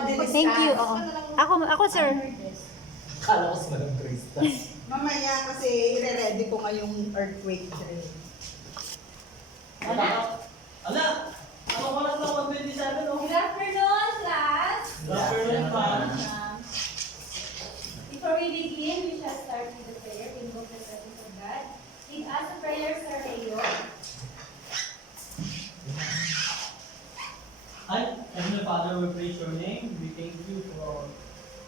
madilis Thank you. ka. Oo. Ako sir. Kala ko si Madam Crista. Mamaya kasi i-ready ko ngayong earthquake drill. Ala! Ano ko lang lang 127, no? Good afternoon, class. Good afternoon, ma'am. Before we begin, we shall start with the prayer. We invoke the presence of God. Lead us a prayer, Sir Leo. Hi, Heavenly Father, we praise your name. We thank you for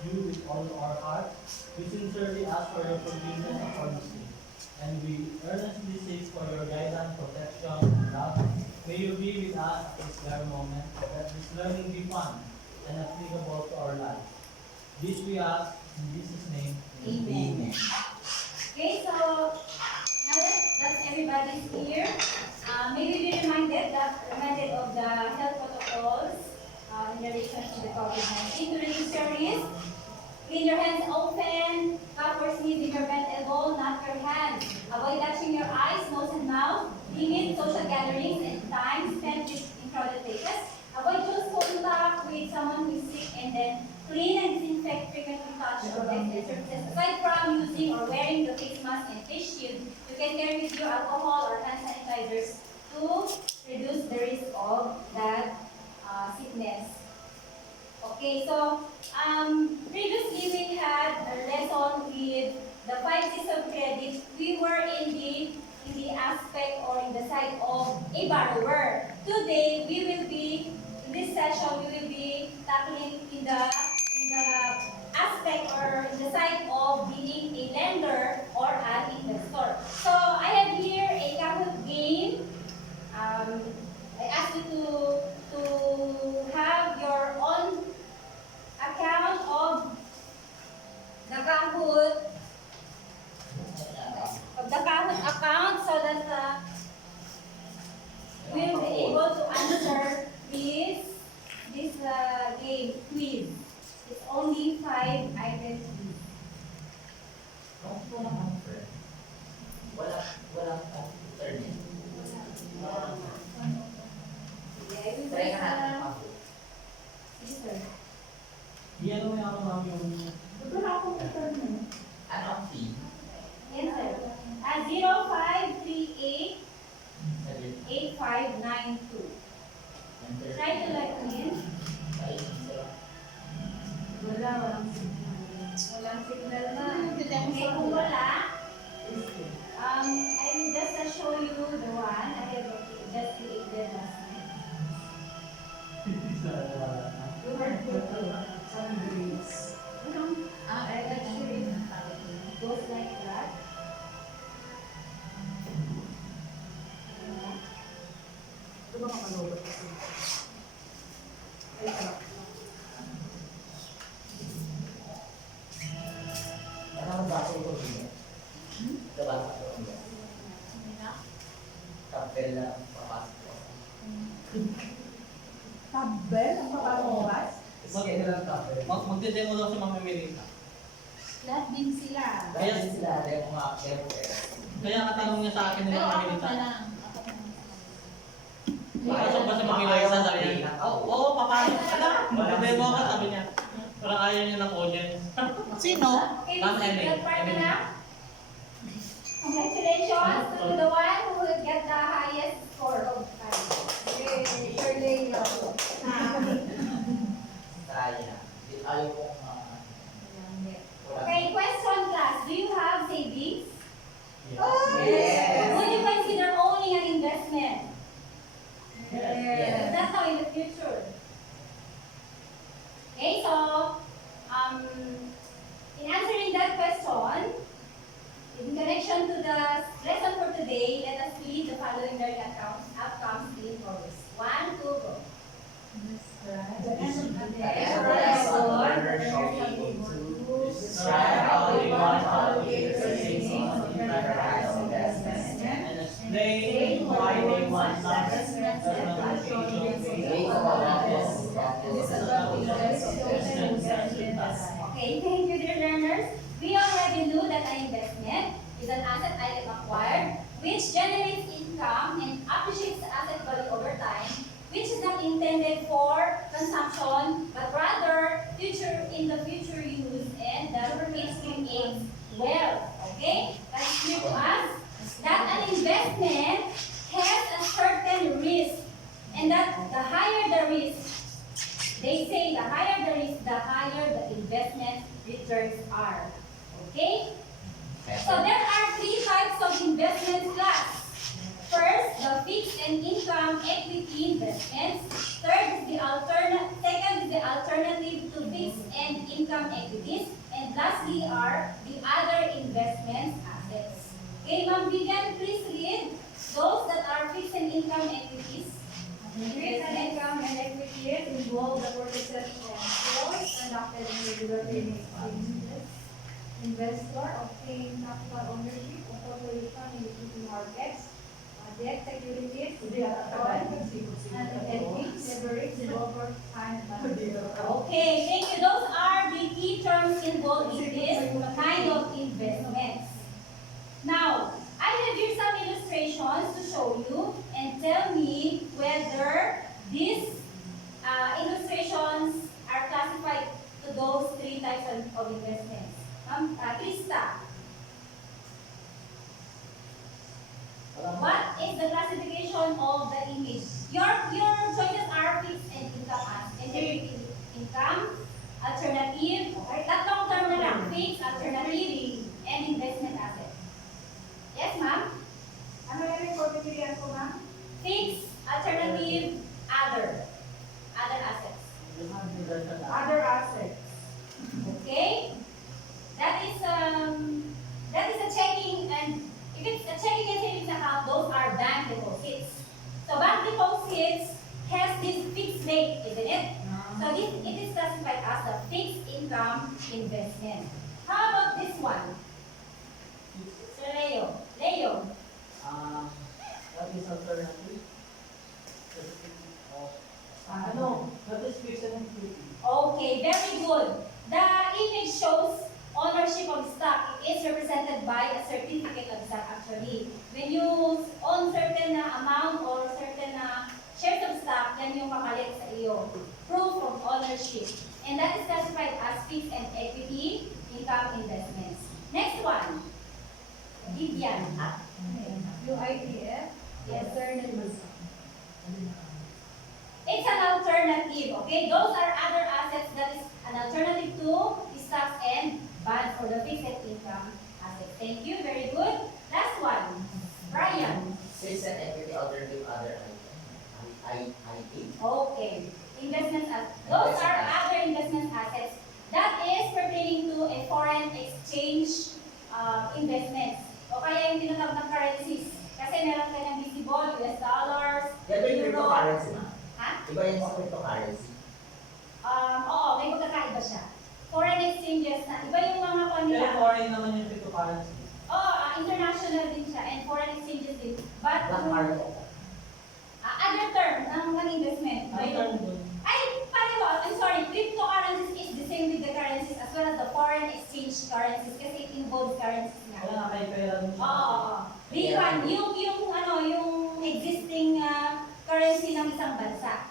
you with all our heart. We sincerely ask for your forgiveness of our mistakes. And we earnestly seek for your guidance, protection, and love. May you be with us at this very moment. Let this learning be fun and applicable to our lives. This we ask in Jesus' name. Amen. Okay, so now that everybody's here, may we be reminded of the health protocols in relation to the COVID-19. To reduce your risk, clean your hands often, cover or sneeze in your bent elbow, not your hands. Avoid touching your eyes, nose, and mouth. Limit social gatherings and time spent in crowded places. Avoid close contact with someone who is sick, and then clean and disinfect frequently touch protected surfaces. Aside from using or wearing the face mask and face shield, you can carry with you alcohol or hand sanitizers to reduce the risk of that sickness. Okay, so previously we had a lesson with the 5 C's of credit. We were in the aspect or in the side of a borrower. Today we will be in this session we will be tackling in the aspect or in the side of being a lender or an investor. So I have here a Kahoot game. I ask you to have your own account of the Kahoot account so that we'll be able to answer this game quiz. It's only 5 items. Wala third. Try ka natin. Sige, sir. Iyan mo yung ma'am yung... Wala akong return mo. Ano ang fee? Yes, sir. 0538 8592. Try to log in. Walang signal na. Okay, kung wala, I will just show you the one I have just created last night. Some grades. Actually, goes like that. Ito ba makalobot kasi? Ay, sarap. Ano ang baso ito dito? Ito ba ito? Kapel na papasok ko. Tabel ang papamukas? Mag-ina lang kapel. Magdedemo daw si Mama Merita. Lahat din sila. Kaya sila, demo nga, kaya katanong niya sa akin nila Mama Merita. Pasok ba si Mama Eloisa, sabi niya? Oo, papasok ka na. Mag-demo ka, sabi niya. Parang ayaw niya ng audience. Sino? Okay, Ma'am this is Emmy. that part na. Congratulations to the one who will get the highest score of 5. Yay, Sir Leo. Kaya. Ayaw kong... Okay, question class. Do you have savings? Yes. Would you consider owning an investment? Yes. That's how in the future. Okay, so in answering that question, in connection to the lesson for today, let us read the following learning outcomes in progress. 1, 2, go. Describe how they want to get savings on enterprise investments and explain why they want investment Okay, thank you, dear learners. We already knew that an investment is an asset item acquired which generates income and appreciates the asset value over time, which is not intended for consumption but rather the future use, and that it creates wealth. Okay? That's clear to us that an investment has a certain risk, and that the higher the risk, they say the higher the risk, the higher the investment returns are. Okay? So there are 3 types of investment class. First, the fixed and income equity investments. Third is second is the alternative to fixed and income equities. And lastly are the other investment assets. Okay, Ma'am Vivian, please read those that are fixed and income equities. Fixed and income and equities involve the purchases of shares conducted in regular trading exchanges. Investor obtain capital ownership of corporation in equity markets. Debt securities, and leverage over time. Okay, thank you. Those are the key terms involved in this kind of investments. Now, I have here some illustrations to show you and tell me whether these illustrations are classified to those 3 types of investments. Krista, what is the classification of the image? Your choices are fixed and income, alternative, tatlong term na lang, fixed, alternative, and investment asset. Yes, ma'am? Ano yung pagpipilian ko, ma'am? Fixed, alternative, other assets. Other assets. Okay? That is a checking, and if it's a checking and savings account, those are bank deposits. So bank deposits has this fixed rate, isn't it? So it is classified as a fixed income investment. How about this one? Sir Leo. What is alternative? What is fixed and equity? Okay, very good. The image shows ownership of stock. It is represented by a certificate of stock actually. When you own certain amount or certain shares of stock, yan yung kakalit sa iyo. Proof of ownership. And that is classified as fixed and equity income investments. Next one. Vivian. UITF. Yes. Alternative. It's an alternative, okay? Those are other assets that is an alternative to stocks and bonds for the fixed income assets. Thank you, very good. Last one, Bryan. Fixed and equity alternative other item. Okay, investment assets. Those are other investment assets that is pertaining to a foreign exchange investments. O kaya yung tinatawag ng currencies. Kasi meron kanyang visible, US dollars, Yan ba yung euro. cryptocurrency, ma'am? Ha? Iba yan sa cryptocurrency. Oo, may magkakaiba siya. Foreign exchanges na, iba yung mga Pero kanila. foreign naman yung cryptocurrency. Oo, international din siya and foreign exchanges din. But, Black market. other term ng investment. Ang term doon. Ay, pareho. I'm sorry, cryptocurrencies is the same with the currencies as well as the foreign exchange currencies kasi it involves currencies nga. Wala na kayo pera doon siya. Oo. Refund, yung existing currency ng isang bansa.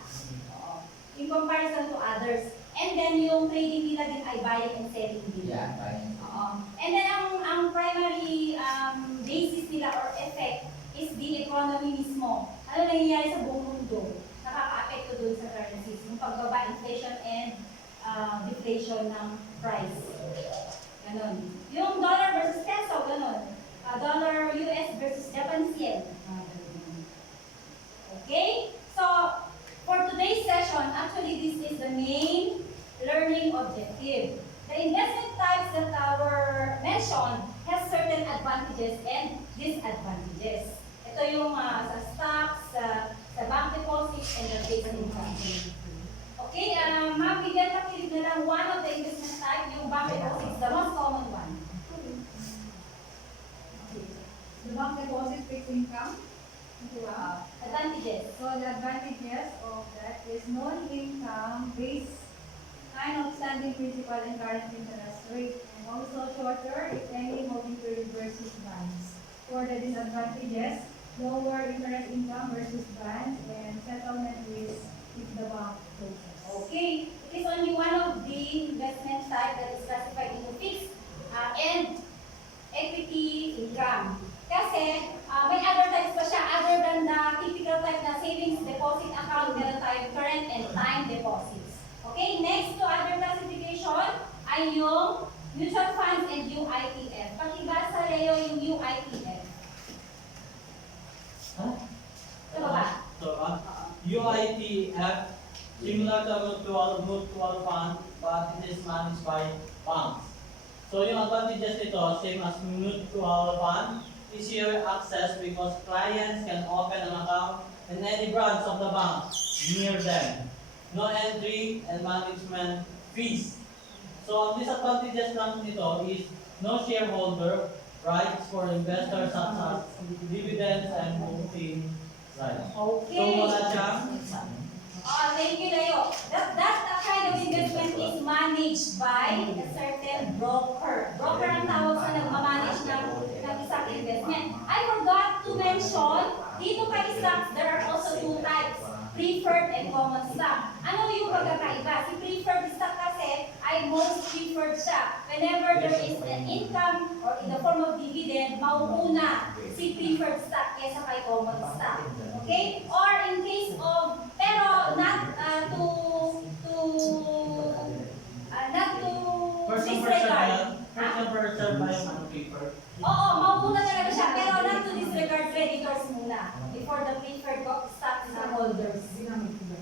Oo. In comparison to others. And then yung trading nila din ay buying and selling din. Yeah, buying. Oo. And then ang primary basis nila or effect is the economy mismo. Ano nangyayari sa buong mundo? Nakaka-apekto dun sa currencies. Yung pagbaba, inflation and deflation ng price. Ganon. Yung dollar versus peso, ganon. Dollar US versus Japanese yen. Okay? So, for today's session, actually this is the main learning objective. The investment types that were mentioned has certain advantages and disadvantages. Ito yung sa stocks, sa bank deposits, and the fixed income. Okay, ma'am, bigyan pakilig na lang one of the investment type, yung bank deposits, the most common one. The bank deposit fixed income. Advantages. So the advantages of that is non-income based kind of standing principal and current interest rate, and also shorter, if any, holding period versus bonds. For the disadvantages, lower interest income versus bonds, and settlement risk if the bank closes. Okay, it is only one of the investment type that is classified into fixed and equity income. Kasi may other types pa siya other than the typical type na savings deposit account, meron tayong current and time deposits. Okay, next to other classification ay yung mutual funds and UITF. Pakibasa Leo yung UITF. Huh? Sa baba. UITF, similar to mutual fund, but it is managed by banks. So yung advantages nito, same as mutual fund, easier access because clients can open an account in any branch of the bank near them. No entry and management fees. So ang disadvantages lang nito is no shareholder rights for investors such as dividends and voting rights. So Okay. wala siyang Thank you, Leo. That kind of investment is managed by a certain broker. Broker ang tawag sa nagmamanage ng isang investment. I forgot to mention, dito kay stocks, there are also two types, preferred and common stock. Ano yung pagkakaiba? Si preferred stock kasi ay most preferred siya. Whenever there is an income or in the form of dividend, mauuna si preferred stock kesa kay common stock. Okay? Or in case of, pero not to disregard. First and first serve ba yung ano paper? Oo, mauuna talaga siya, pero not to disregard creditors muna before the preferred stock holders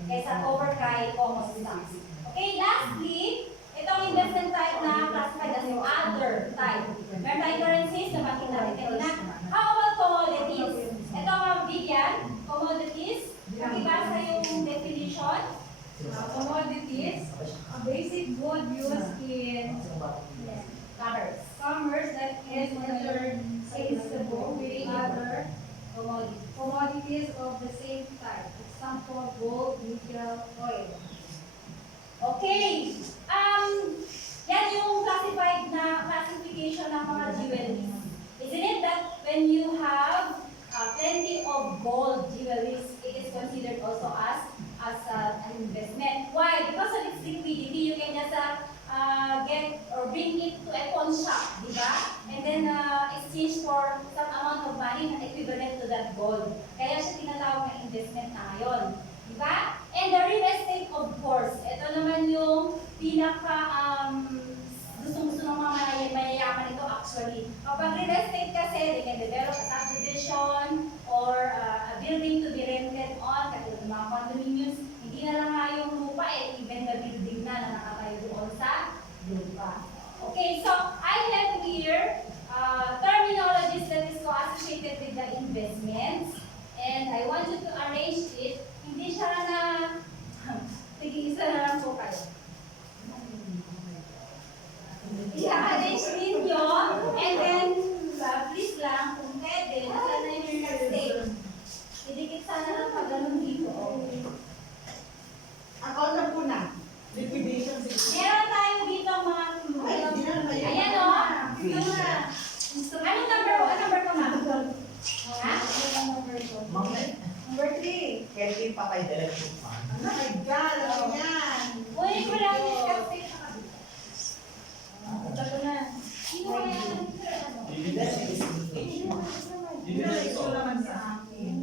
kaysa over kay common stocks. Okay, lastly, itong investment type na classified as yung other type. Meron tayong currencies na makita natin kanina. How about commodities? Ito mga Vivian, commodities. Pakibasa yung definition. Commodities, a basic good used in commerce that is interchangeable with other commodities of the same type. Example, gold, nickel, oil. Okay. Yan yung classified na classification ng mga jewelries. Isn't it that when you have plenty of gold jewelries, it is considered also as an investment. Why? Because of its liquidity, you can just get or bring it to a pawn shop, di ba? And then exchange for some amount of money na equivalent to that gold. Kaya siya tinatawag na investment na ngayon. Di ba? And the real estate, of course, ito naman yung pinaka gustong-gusto ng mga mayayaman ito actually. Kapag real estate kasi, they can develop a subdivision or a building to be rented on, katulad ng mga condominiums. Hindi na lang nga yung lupa even the building na nakatayo doon sa lupa. Okay, so I have here terminologies that is co-associated with the investments. And I want you to arrange it. Hindi siya na, sige, isa na lang po kayo. I-arrange ninyo, and then, please lang, kung pwede, nasa na yung state. Idikit sana lang pag ganun dito. Ako na po na. Liquidation siguro. Meron tayo dito mga Ay, hindi na naman. ayan o. Anong number ko? Anong number ko na? Ha? Number 3. Candy pa kay Electric Fan. Oh my God, ano yan? Kunin ko lang yung kasi. Ito na. Sino kaya ang Dividends. Dividends Ito ko. naman sa akin.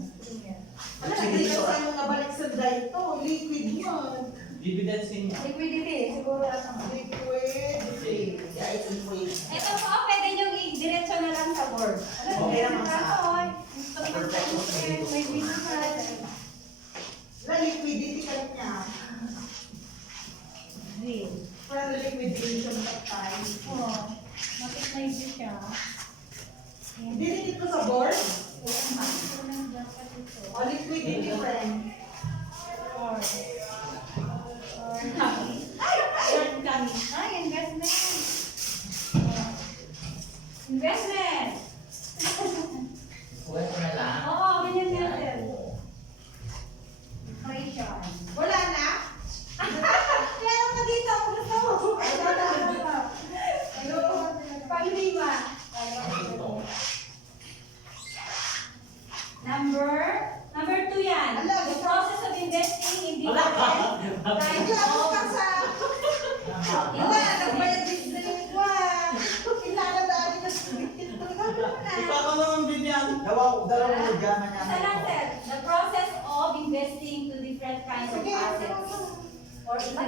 Ano nagkita sa mga balik sa dito? Liquid yun. Dividends in Liquidity, siguro Liquid. Yeah, it's in way. Ito po, pwede nyo i-diretso na lang sa board. Okay naman sa akin. may minahal. La liquidity ka niya. Para the liquidation of time. Bakit may view siya? Didikit ko sa board? Dapat ito. O liquidity friend. Ay, investment. Investment! Kuha ko na lang. Oo, ganyan natin. Wala, nagbayad din sa lingwa. Kilala dati na sumitin talaga. Ikaw ka naman, Vivian. Dalawang organa niya. Isa lang, sir. The process of investing to different kinds of assets. Or in the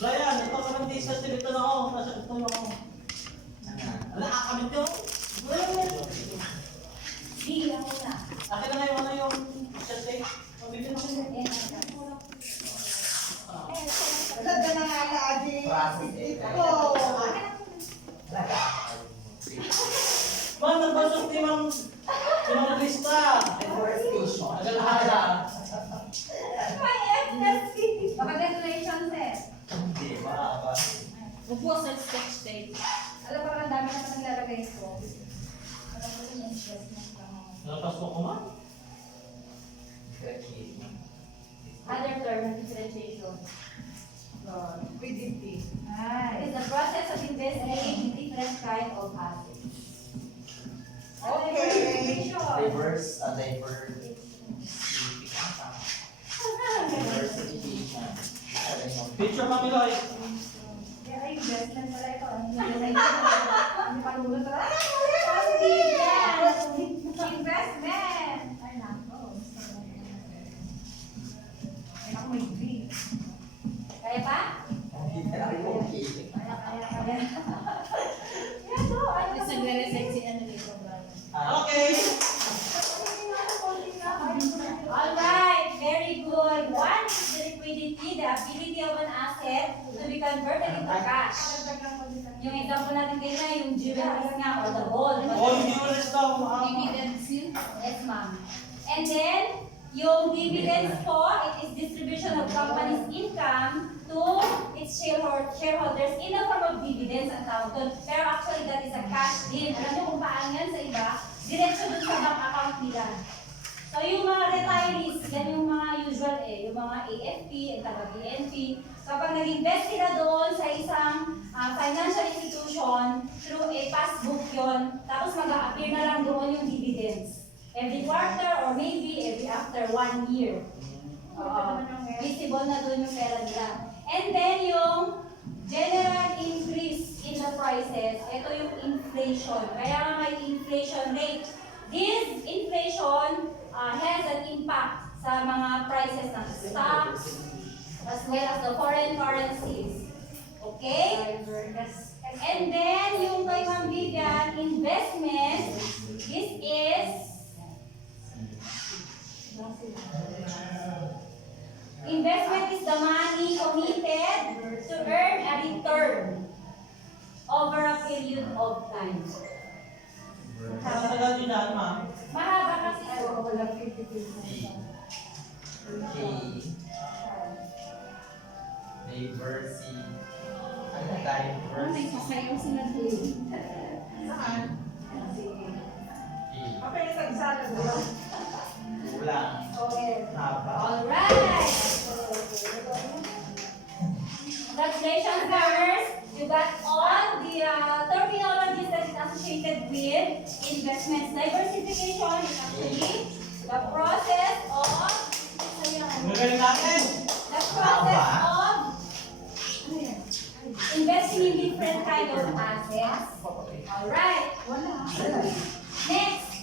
Brian, ito ka naman sa silito na ako. Nasa ito na ako. Wala, kakamit yun. Di, ako na. Akin na ngayon, ano yung shot tape? Pabibin ako yun. Ganda na nga lagi. Ito. Man, nagbasos ni Mang Crista. Deforestation. Agad-agad. May FSC. Baka declaration, sir. Hindi, ba? Huwag po sa sketch tape. Alam pa ang dami na pa naglalagay ko. Alam ko yung investment lang. Lapas ko man. Other term ng differentiation. PDP. It is the process of investing in different kind of assets. Okay. Diversification. Picture pa, Miloy. Kaya investment pala ito. Hindi pa lulot pala. Investment! Ay, nako. Ay, ako may green. Kaya pa? Kaya. Yan o. It's a very sexy ano dito, Brian. Okay. Alright, very good. One is the liquidity, the ability of an asset to be converted into cash. Yung example natin kanina, yung jewelries nga or the gold. All viewers daw. Dividends yun. Yes, ma'am. And then, yung dividends po, it is distribution of company's income to its shareholders in the form of dividends ang tawag doon. Pero actually, that is a cash din. Alam niyo kung paano yan sa iba? Diretso dun sa bank account nila. So, yung mga retirees, yan yung mga usual yung mga AFP, at taga-BNP. Kapag nag-invest sila doon sa isang financial institution, through a passbook yon, tapos mag-a-appear na lang doon yung dividends. Every quarter or maybe every after 1 year. Visible na doon yung pera nila. And then yung general increase in the prices, ito yung inflation. Kaya nga may inflation rate. This inflation has an impact sa mga prices ng stocks as well as the foreign currencies. Okay? And then yung kay Ma'am Vivian, investment, this is investment is the money committed to earn a return over a period of time. Matagal din yan, ma'am. Mahaba kasi ito. Diversity. Ano na May diversity? sasayaw sila doon. Saan? Okay, sagsala doon. Kulang. Okay. Haba. Alright. Congratulations, learners. You got all the terminologies that is associated with investments. Diversification is actually the process of Magaling natin. investing in different kind of assets. Alright. Next.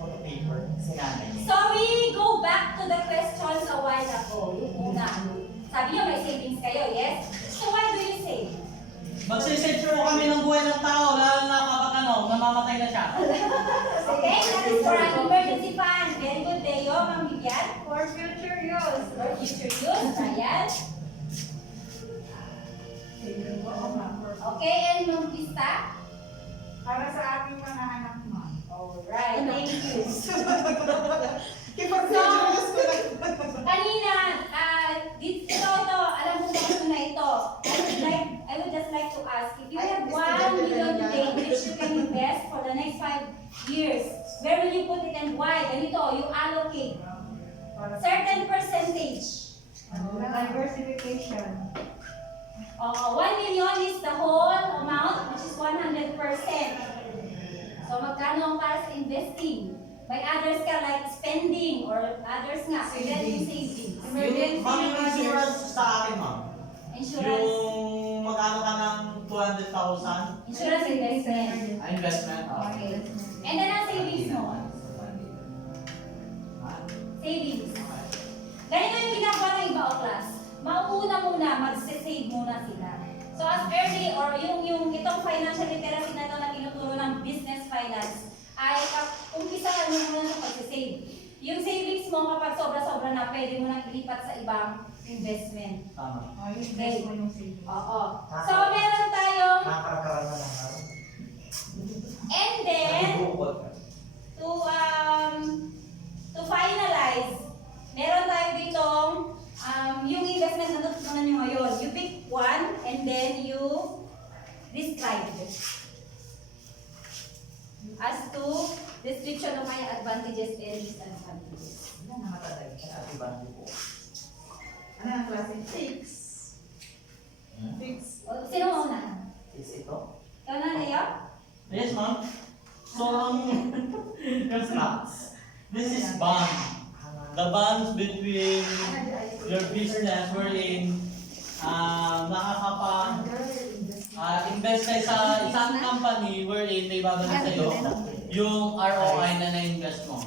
Paper. Sinanay. So we go back to the questions a while ago. Yung una. Sabi niyo may savings kayo, yes? So why do you save? Magsisave po kami ng buhay ng tao, lalo na kapag namamatay na siya. Okay, that is for an emergency fund. Very good, Leo, Ma'am Vivian. For future use. For future use, Ryan. Okay, and Ma'am Krista? Para sa aming mga anak mo. Alright, thank you. Kipag-videos ko lang. Kanina, ito, alam mo ba ito na ito? I would just like to ask, if you have 1 million today which you can invest for the next 5 years, where will you put it and why? Ganito, you allocate certain percentage. Diversification. 1 million is the whole amount, which is 100%. So magkano ang para sa investing? May others ka like spending or others nga, then yung savings. Ma'am, yung insurance sa akin, ma'am. Insurance. Yung magkano ka ng 200,000? Insurance investment. Investment. Okay. And then ang savings mo. Savings. Ganito yung ginagawa ng iba o class. Mauuna muna, mag-save muna sila. So as early or yung itong financial literacy na ito na tinuturo ng business finance ay umpisa ka muna sa pag-save. Yung savings mo kapag sobra-sobra na, pwede mo nang ilipat sa ibang investment. Tama. Invest mo yung savings. Oo. So meron tayong, Nakakaroon na lang. and then, to finalize, meron tayo ditong yung investment na natutunan nyo ngayon. You pick one and then you describe it. As to description of my advantages and disadvantages. Ano nakatagay siya at ibang po? Ano ang klase? Fix. Fix. Sino mauna? Is ito? Ikaw na, Leo? Yes, ma'am. So, this is bond. The bonds between your business wherein invest kayo sa isang company wherein may babalik sa'yo yung ROI na na-invest mo.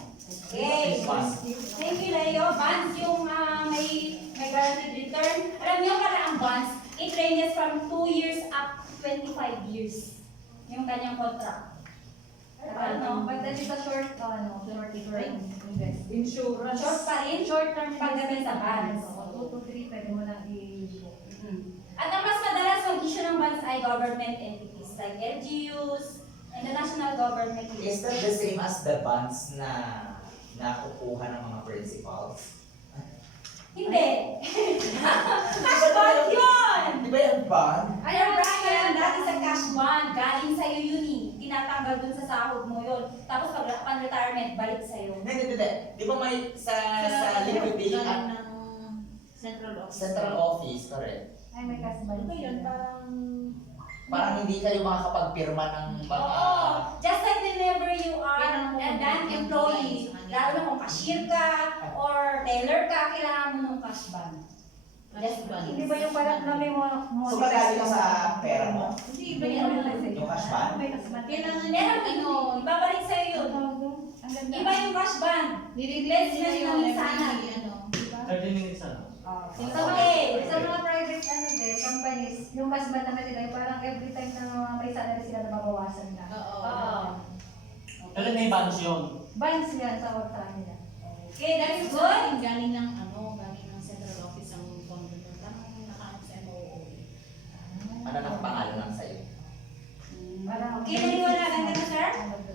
Okay. This is bond. Thank you, Leo. Bonds yung may guaranteed return. Alam niyo pala ang bonds, it ranges from 2 years up to 25 years. Yung kanyang contract. Ano? But that is a short term invest. Insurance. Short pa rin, short term pagdating sa bonds. 2 to 3, pwede mo lang i-book. At ang mas madalas mag-issue ng bonds ay government entities like LGUs and the national government. Is that the same as the bonds na nakukuha ng mga principals? Hindi! Cash bond yun! Di ba yung bond? Alam, Brian, that is a cash bond. Galing sa'yo yun eh. Tinatanggal dun sa sahod mo yun. Tapos pag retirement, balik sa'yo. Hindi. Di ba may sa liquidity at central office, correct? Ay, may cash bond. Ano yun? Parang hindi kayo makakapagpirma ng Oo. Just like whenever you are an employee, lalo na kung cashier ka or teller ka, kailangan mo ng cash bond. Hindi ba yung parang namin mo? So magaling ka sa pera mo? Hindi, iba yun. Yung cash bond? May cash bond. Kailangan Pero ibabalik sa'yo yun. Ang ganda. Iba yung cash bond. Investment na sana. 30 minutes na lang. Okay. Sa mga private companies, yung cash bond naman nila, yung parang every time na may salary sila nababawasan na. Oo. Pero may bonds yun. Bonds yan sa work nila. Okay, that's good. Galing ng central office ang condo nyo. Parang nakaano sa MOO. Ano nang pangalan lang sa'yo? Parang Okay, naliwanagan ka na, sir?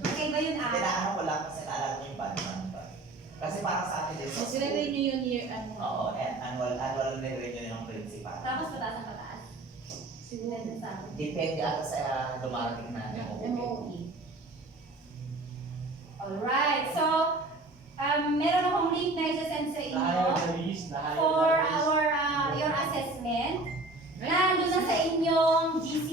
Okay ba yun, Kailangan ko lang kasi naalala ko yung bond ba? Kasi parang sa atin din. So, nyo yun year, Oo, annual na-renew ng principal. Tapos pataas ang pataas. Depende sa akin. Depende ata sa dumarating na MOE. Alright, so, meron akong link na isa-send sa The inyo higher the risk, the higher for the risk. your assessment. Nandun na sa inyong GC.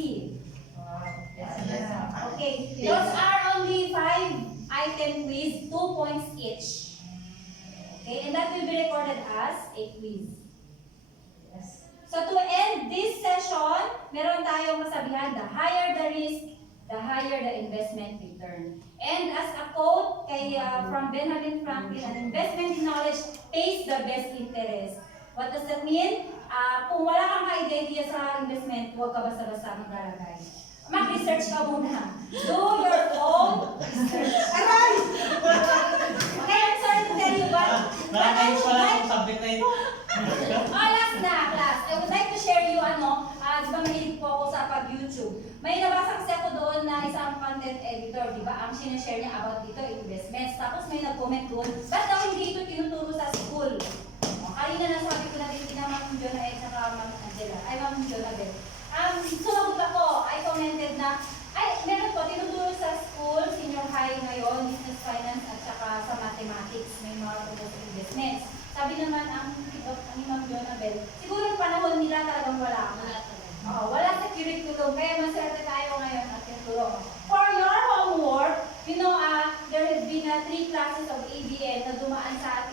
Okay, those are only 5 item quiz, 2 points each. Okay, and that will be recorded as a quiz. So to end this session, meron tayong kasabihan, the higher the risk, the higher the investment return. And as a quote from Benjamin Franklin, an investment in knowledge pays the best interest. What does that mean? Kung wala kang idea sa investment, huwag ka basta-basta maglalagay. Mag-research ka muna. Do your own research. Aray! Okay, I'm sorry to tell you, but I Nakakayos would pala like... yung subject na ito. Last na, class. I would like to share you, di ba mahilig po ako sa pag-YouTube. May nabasa kasi ako doon na isang content editor, di ba? Ang sinashare niya about dito, investments. Tapos may nag-comment doon, ba't daw hindi ito tinuturo sa school? Kanina na sabi ko na din kina Ma'am John at saka Ma'am Angela. Ay, Ma'am John Abel. Sumagot ako, I commented na, meron po, tinuturo sa school, senior high ngayon, business finance at saka sa mathematics, may mga tungkol sa investments. Sabi naman ang ni Ma'am John Abel, siguro yung panahon nila talagang wala. Wala sa curriculum, kaya maswerte tayo ngayon at tinuturo. For your homework, there have been 3 classes of ABN na dumaan sa